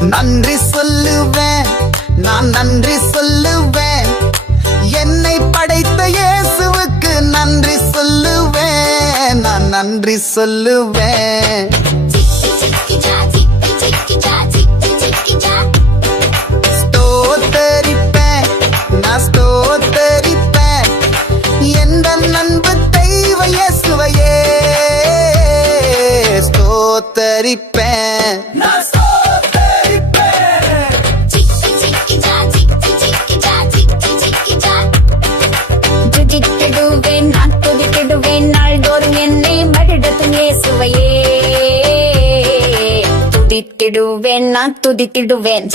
நன்றி சொல்லுவேன் நான் நன்றி சொல்லுவேன். என்னை படைத்த இயேசுவுக்கு நன்றி சொல்லுவேன் நான் நன்றி சொல்லுவேன். ஸ்தோத்தரிப்பேன் நான் ஸ்தோத்தரிப்பேன் தரிப்பேன். நான் ஸ்தோத்தரிப்பேன் நான் துதித்திடுவேன். நாள்தோறும் என்னை மடிடத்தும் இயேசுவையே. துதித்திடுவேன் நான் துதித்திடுவேன்.